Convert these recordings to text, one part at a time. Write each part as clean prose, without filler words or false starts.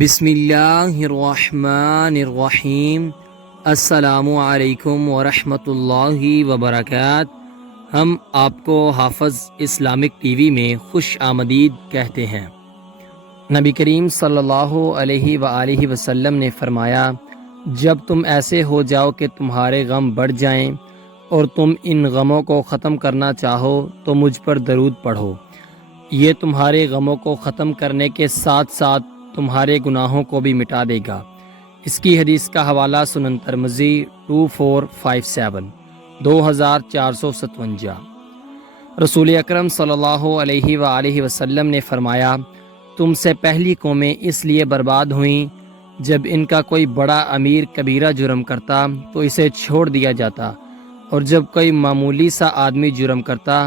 بسم اللہ الرحمن الرحیم۔ السلام علیکم ورحمۃ اللہ وبرکاتہ۔ ہم آپ کو حافظ اسلامک ٹی وی میں خوش آمدید کہتے ہیں۔ نبی کریم صلی اللہ علیہ وآلہ وسلم نے فرمایا، جب تم ایسے ہو جاؤ کہ تمہارے غم بڑھ جائیں اور تم ان غموں کو ختم کرنا چاہو تو مجھ پر درود پڑھو، یہ تمہارے غموں کو ختم کرنے کے ساتھ ساتھ تمہارے گناہوں کو بھی مٹا دے گا۔ اس کی حدیث کا حوالہ سنن ترمذی 2457 2457۔ رسول اکرم صلی اللہ علیہ وآلہ وسلم نے فرمایا، تم سے پہلی قومیں اس لیے برباد ہوئیں جب ان کا کوئی بڑا امیر کبیرہ جرم کرتا تو اسے چھوڑ دیا جاتا، اور جب کوئی معمولی سا آدمی جرم کرتا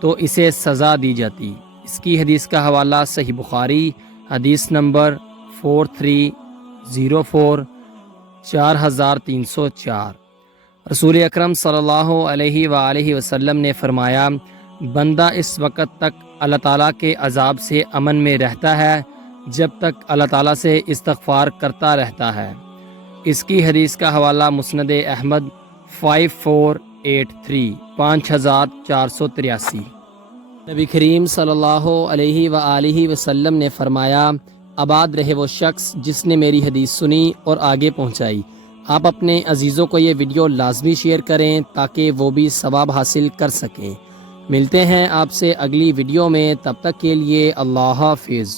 تو اسے سزا دی جاتی۔ اس کی حدیث کا حوالہ صحیح بخاری حدیث نمبر 4304 4304۔ رسول اکرم صلی اللہ علیہ وآلہ وسلم نے فرمایا، بندہ اس وقت تک اللہ تعالیٰ کے عذاب سے امن میں رہتا ہے جب تک اللہ تعالیٰ سے استغفار کرتا رہتا ہے۔ اس کی حدیث کا حوالہ مسند احمد 5483 5483۔ نبی کریم صلی اللہ علیہ وآلہ وسلم نے فرمایا، آباد رہے وہ شخص جس نے میری حدیث سنی اور آگے پہنچائی۔ آپ اپنے عزیزوں کو یہ ویڈیو لازمی شیئر کریں تاکہ وہ بھی ثواب حاصل کر سکیں۔ ملتے ہیں آپ سے اگلی ویڈیو میں، تب تک کے لیے اللہ حافظ۔